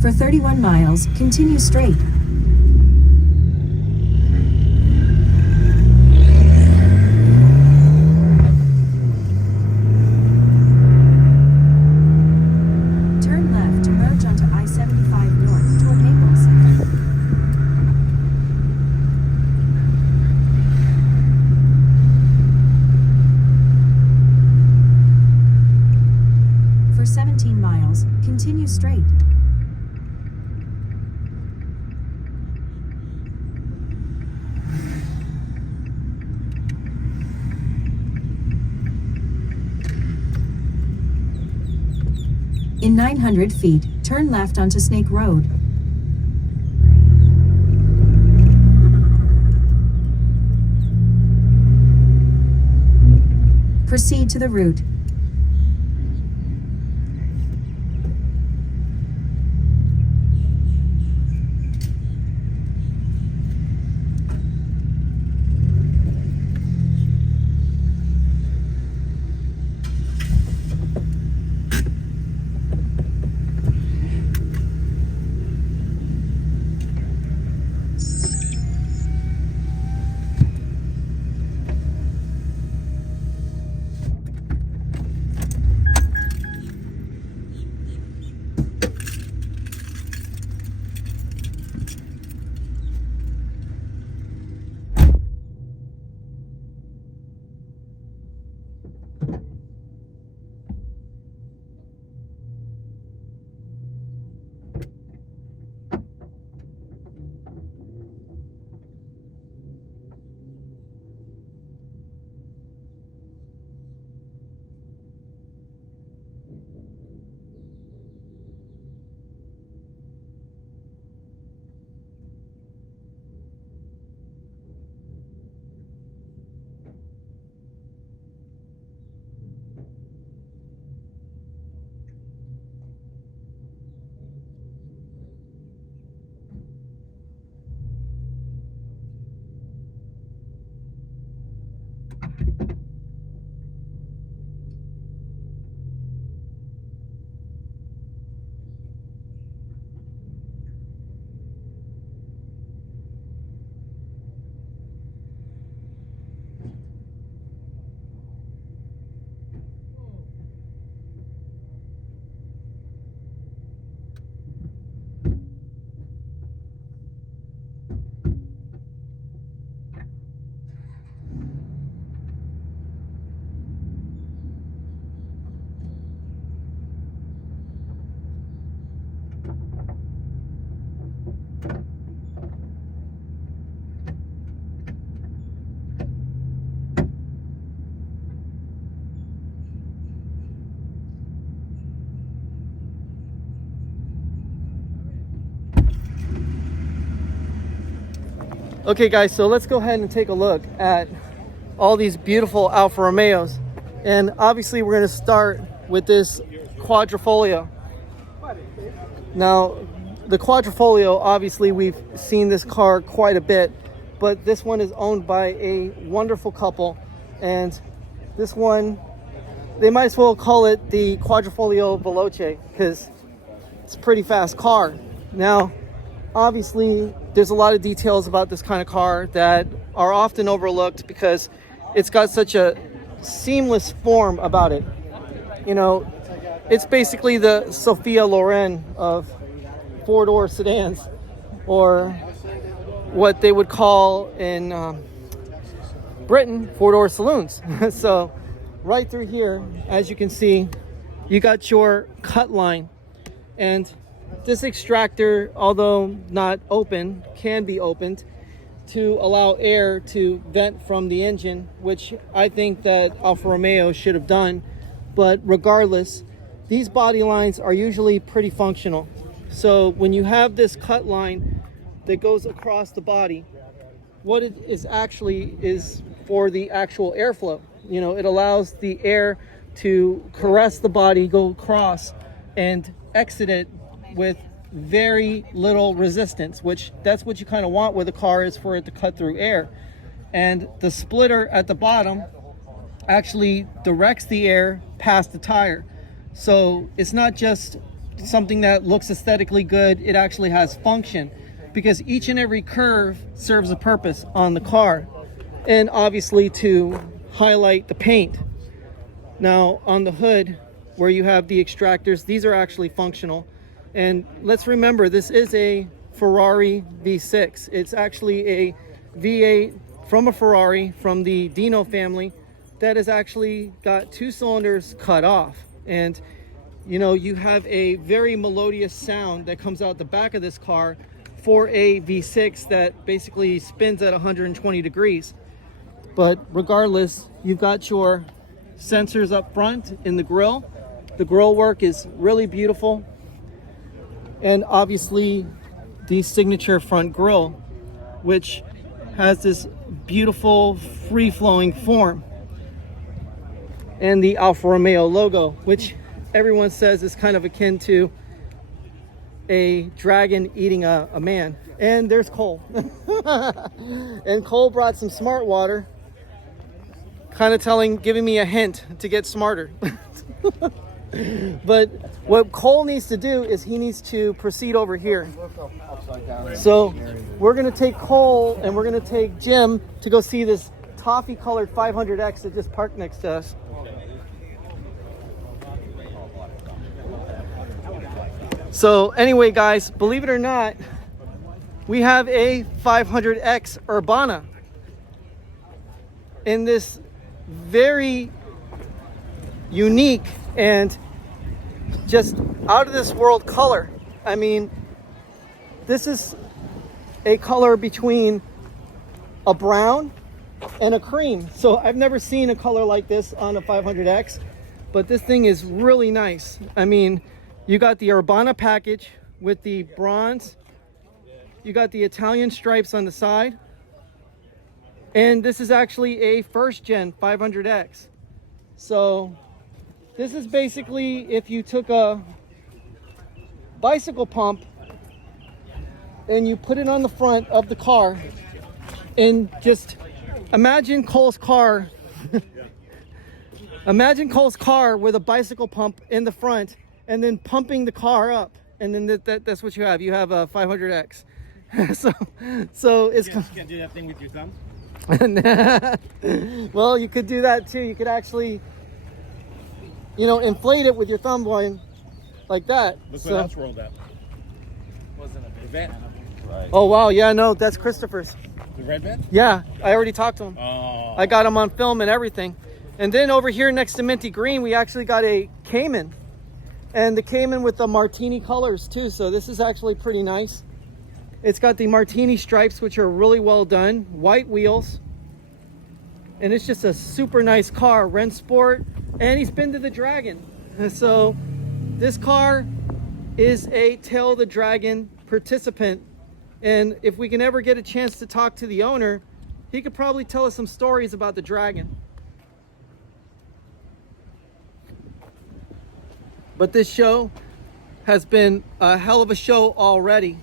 For 31 miles, continue straight. Turn left to merge onto I-75 north toward Naples. For 17 miles, continue straight. In 900 feet, turn left onto Snake Road. Proceed to the route. Okay guys, so let's go ahead and take a look at all these beautiful Alfa Romeos. And obviously we're going to start with this Quadrifoglio. Now, the Quadrifoglio, obviously we've seen this car quite a bit, but this one is owned by a wonderful couple. And this one, they might as well call it the Quadrifoglio Veloce because it's a pretty fast car. Now, obviously, there's a lot of details about this kind of car that are often overlooked because it's got such a seamless form about it. You know, it's basically the Sophia Loren of four-door sedans, or what they would call in Britain four-door saloons. So right through here, as you can see, you got your cut line, and this extractor, although not open, can be opened to allow air to vent from the engine, which I think that Alfa Romeo should have done. But regardless, these body lines are usually pretty functional. So when you have this cut line that goes across the body, what it is actually is for the actual airflow. You know, it allows the air to caress the body, go across, and exit it with very little resistance, which that's what you kind of want with a car, is for it to cut through air. And the splitter at the bottom actually directs the air past the tire. So it's not just something that looks aesthetically good. It actually has function, because each and every curve serves a purpose on the car, and obviously to highlight the paint. Now on the hood, where you have the extractors, these are actually functional. And let's remember, this is a Ferrari V6. It's actually a V8 from a Ferrari from the Dino family that has actually got 2 cylinders cut off. And you know, you have a very melodious sound that comes out the back of this car for a V6 that basically spins at 120 degrees. But regardless, you've got your sensors up front in the grille. The grille work is really beautiful. And obviously the signature front grille, which has this beautiful free-flowing form. And the Alfa Romeo logo, which everyone says is kind of akin to a dragon eating a man. And there's Cole. And Cole brought some smart water, kind of giving me a hint to get smarter. But what Cole needs to do is he needs to proceed over here. So we're going to take Cole and we're going to take Jim to go see this toffee colored 500X that just parked next to us. So anyway, guys, believe it or not, we have a 500X Urbana in this very unique and just out of this world color. I mean, this is a color between a brown and a cream. So I've never seen a color like this on a 500X, but this thing is really nice. I mean, you got the Urbana package with the bronze, you got the Italian stripes on the side, and this is actually a first gen 500X. So this is basically if you took a bicycle pump and you put it on the front of the car, and just imagine Cole's car. Imagine Cole's car with a bicycle pump in the front and then pumping the car up, and then that's what you have. You have a 500X. so it's you can't do that thing with your thumb. Well, you could do that too. You could actually, you know, inflate it with your thumb going like that. Look what else rolled up. Wasn't a big van. Right. Oh wow, yeah, no, that's Christopher's. The red van? Yeah, I already talked to him. Oh. I got him on film and everything. And then over here next to Minty Green, we actually got a Cayman. And the Cayman with the martini colors too, so this is actually pretty nice. It's got the martini stripes, which are really well done, white wheels, and it's just a super nice car. Ren Sport, and he's been to the Dragon. And so this car is a Tail of the Dragon participant, and if we can ever get a chance to talk to the owner, he could probably tell us some stories about the Dragon. But this show has been a hell of a show already.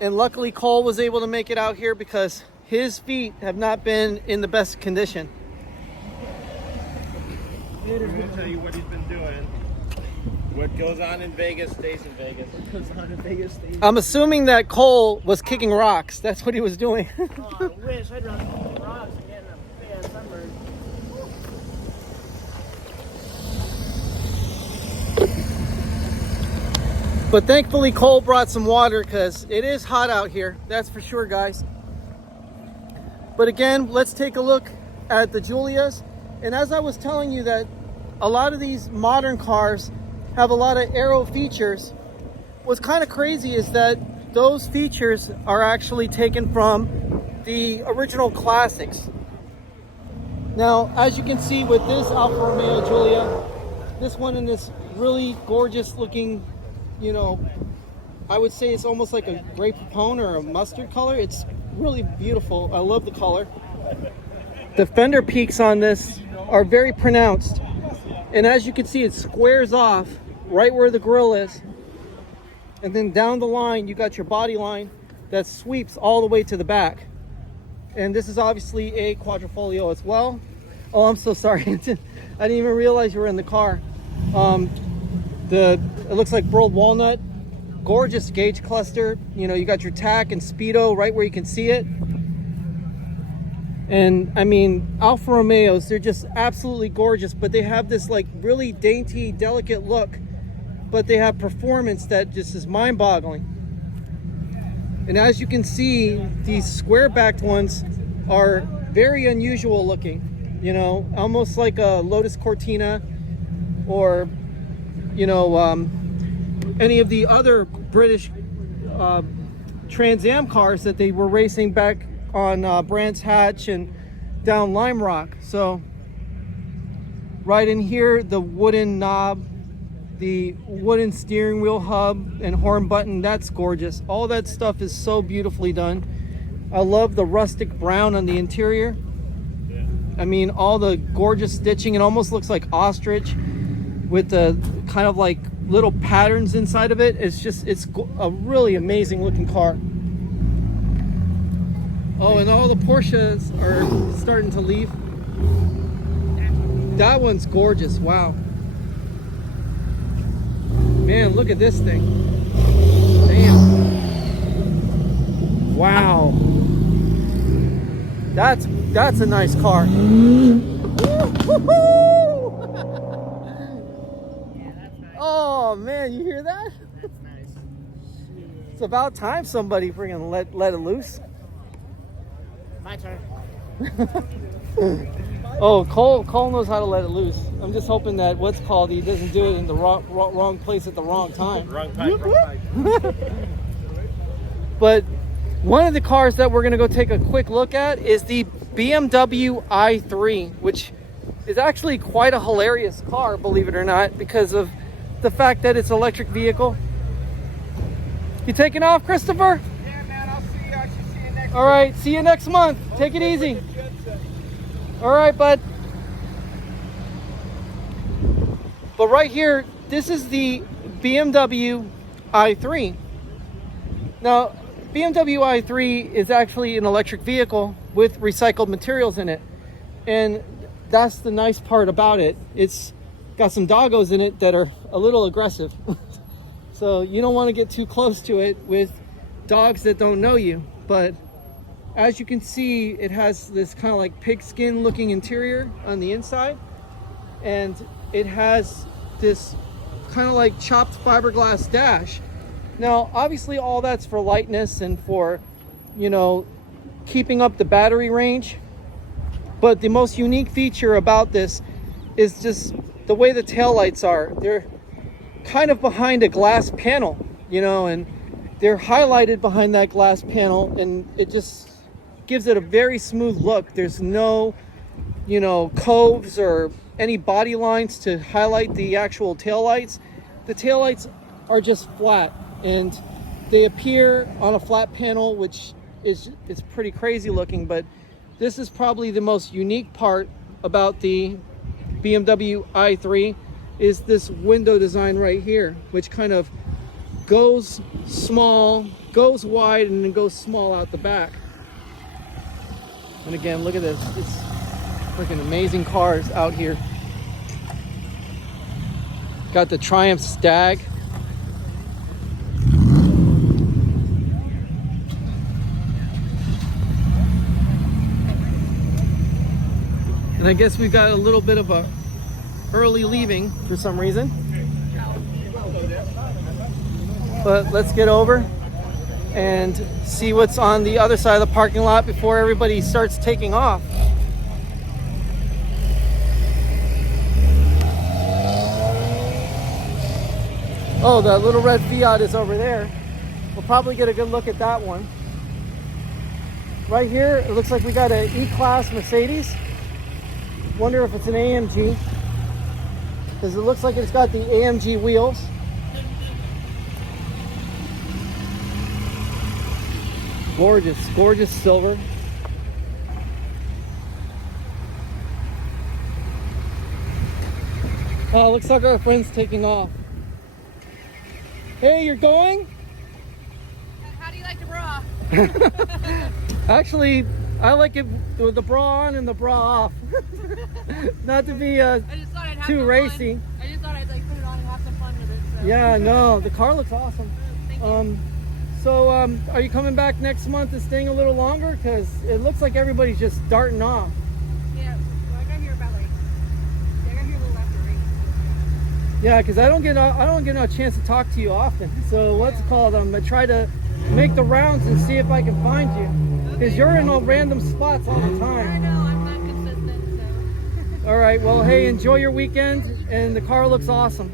And luckily Cole was able to make it out here because his feet have not been in the best condition. I'm going to tell you what he's been doing. What goes on in Vegas stays in Vegas. What goes on in Vegas stays. I'm assuming that Cole was kicking rocks. That's what he was doing. Oh, I wish I'd run rocks and get in a bad sunburn. But thankfully Cole brought some water because it is hot out here. That's for sure, guys. But again, let's take a look at the Giulias. And as I was telling you that a lot of these modern cars have a lot of aero features, what's kind of crazy is that those features are actually taken from the original classics. Now, as you can see with this Alfa Romeo Giulia, this one in this really gorgeous looking, you know, I would say it's almost like a grape pomme or a mustard color. It's really beautiful. I love the color. The fender peaks on this are very pronounced. And as you can see, it squares off right where the grille is. And then down the line, you got your body line that sweeps all the way to the back. And this is obviously a quadrifoglio as well. Oh, I'm so sorry. I didn't even realize you were in the car. It looks like burled walnut. Gorgeous gauge cluster. You know, you got your tack and speedo right where you can see it. And I mean, Alfa Romeos, they're just absolutely gorgeous, but they have this like really dainty, delicate look, but they have performance that just is mind-boggling. And as you can see, these square-backed ones are very unusual looking, you know, almost like a Lotus Cortina, or, you know, any of the other British Trans Am cars that they were racing back on Brands Hatch and down Lime Rock. So right in here, the wooden knob, the wooden steering wheel hub and horn button, that's gorgeous. All that stuff is so beautifully done. I love the rustic brown on the interior. I mean, all the gorgeous stitching. It almost looks like ostrich with the kind of like little patterns inside of it. It's a really amazing looking car. Oh, and all the Porsches are starting to leave. That one's gorgeous. Wow. Man, look at this thing. Damn. Wow. That's a nice car. Oh man, you hear that? That's nice. It's about time somebody friggin' let it loose. My turn. Oh, Cole knows how to let it loose. I'm just hoping that he doesn't do it in the wrong place at the wrong time. Wrong pipe. But one of the cars that we're gonna go take a quick look at is the BMW i3, which is actually quite a hilarious car, believe it or not, because of the fact that it's an electric vehicle. You taking off, Christopher? Yeah, man, I'll see you. I should see you next All right, see you next month. Take it easy. All right, bud. But right here, this is the BMW i3. Now, BMW i3 is actually an electric vehicle with recycled materials in it. And that's the nice part about it. It's got some doggos in it that are a little aggressive. So you don't want to get too close to it with dogs that don't know you. But as you can see, it has this kind of like pigskin looking interior on the inside. And it has this kind of like chopped fiberglass dash. Now, obviously all that's for lightness and for, you know, keeping up the battery range. But the most unique feature about this is just the way the taillights are. They're kind of behind a glass panel, you know, and they're highlighted behind that glass panel, and it just gives it a very smooth look. There's no, you know, coves or any body lines to highlight the actual taillights. The taillights are just flat, and they appear on a flat panel, which is it's pretty crazy looking. But this is probably the most unique part about the BMW i3 is this window design right here, which kind of goes small, goes wide, and then goes small out the back. And again, look at this. It's freaking amazing cars out here. Got the Triumph Stag. And I guess we've got a little bit of a early leaving for some reason. But let's get over and see what's on the other side of the parking lot before everybody starts taking off. Oh, the little red Fiat is over there. We'll probably get a good look at that one. Right here, it looks like we got an E-Class Mercedes. Wonder if it's an AMG, because it looks like it's got the AMG wheels. Gorgeous, gorgeous silver. Oh, looks like our friend's taking off. Hey, you're going? How do you like the bra? Actually, I like it with the bra on and the bra off. Not to be I just thought I'd have too some racy. fun. I just thought I'd like Yeah, no, the car looks awesome. Are you coming back next month and staying a little longer? Because it looks like everybody's just darting off. Yeah, well, I got here about like, I got here a little after 8. Yeah, because I don't get a chance to talk to you often. So what's it called? I try to make the rounds and see if I can find you. Because you're in all random spots all the I time. know, I'm not consistent, so. All right, well, hey, enjoy your weekend, and the car looks awesome.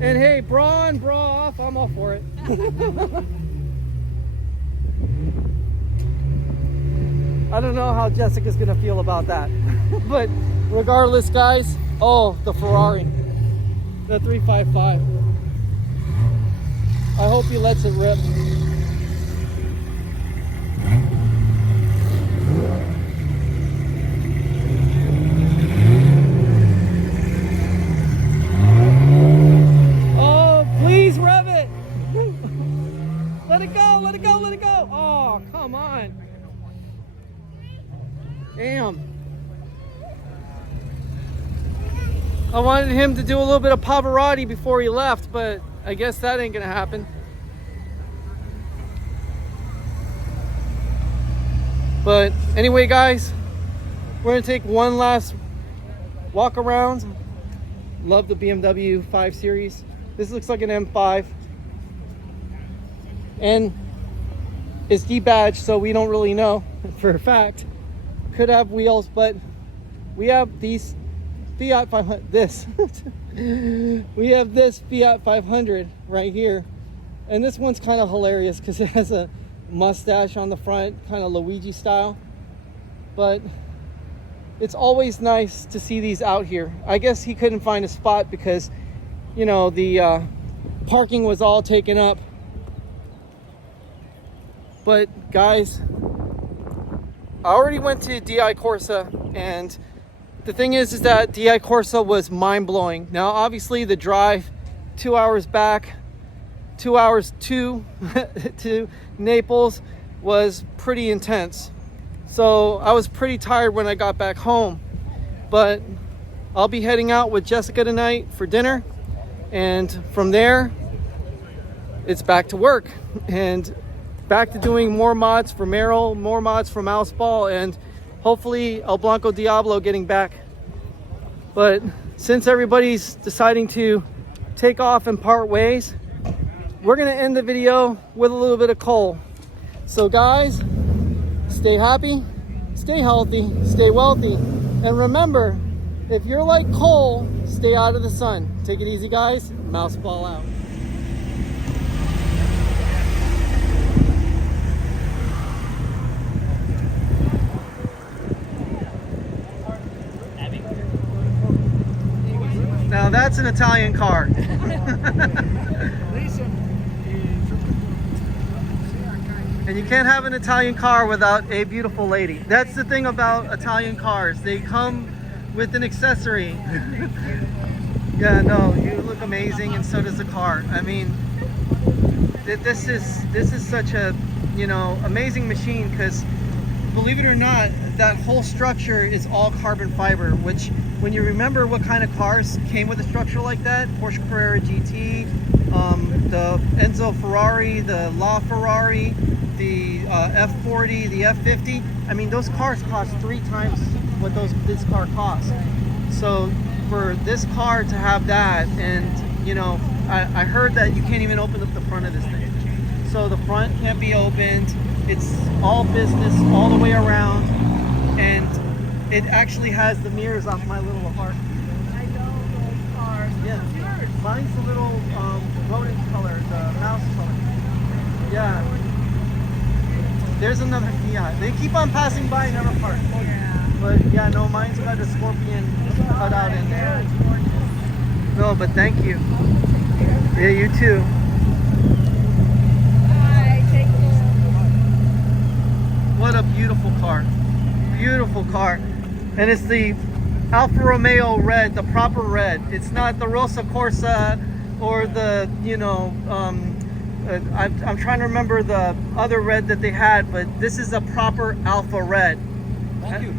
And hey, bra on, bra off, I'm all for it. I don't know how Jessica's gonna feel about that. But regardless, guys, oh, the Ferrari, the 355. I hope he lets it rip. Please rev it. Let it go, let it go, let it go. Oh, come on. Damn. I wanted him to do a little bit of Pavarotti before he left, but I guess that ain't gonna happen. But anyway, guys, we're gonna take one last walk around. Love the BMW 5 Series. This looks like an M5, and it's debadged, so we don't really know for a fact. Could have wheels, but we have these Fiat 500. We have this Fiat 500 right here, and this one's kind of hilarious because it has a mustache on the front, kind of Luigi style. But it's always nice to see these out here. I guess he couldn't find a spot because, you know, the parking was all taken up. But guys, I already went to DI Corsa, and the thing is that DI Corsa was mind-blowing. Now obviously the drive 2 hours back, 2 hours to Naples was pretty intense. So I was pretty tired when I got back home, but I'll be heading out with Jessica tonight for dinner. And from there, it's back to work and back to doing more mods for Merrill, more mods for Mouseball, and hopefully El Blanco Diablo getting back. But since everybody's deciding to take off and part ways, we're gonna end the video with a little bit of Cole. So guys, stay happy, stay healthy, stay wealthy, and remember, if you're like Cole, stay out of the sun. Take it easy, guys. Mouseball out. Now that's an Italian car. And you can't have an Italian car without a beautiful lady. That's the thing about Italian cars. They come with an accessory. Yeah, no, you look amazing, and so does the car. I mean, this is such a, you know, amazing machine, because believe it or not, that whole structure is all carbon fiber, which when you remember what kind of cars came with a structure like that, Porsche Carrera GT, the Enzo Ferrari, the LaFerrari, the F40, the F50, I mean, those cars cost 3 times what this car costs. So for this car to have that, and you know, I heard that you can't even open up the front of this thing. So the front can't be opened. It's all business all the way around, and it actually has the mirrors off my little heart. I know those cars. Yeah. It's yours. Mine's the little rodent color, the mouse color. Yeah. There's another Fiat. They keep on passing by, never park. Yeah. But yeah, no, mine's got a scorpion cut out in there. No, but thank you. Yeah, you too. Bye. Take care. What a beautiful car. Beautiful car. And it's the Alfa Romeo red, the proper red. It's not the Rosa Corsa or the, you know, I'm trying to remember the other red that they had, but this is a proper Alfa red. Thank you.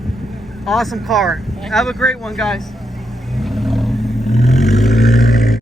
Awesome car. Have a great one, guys.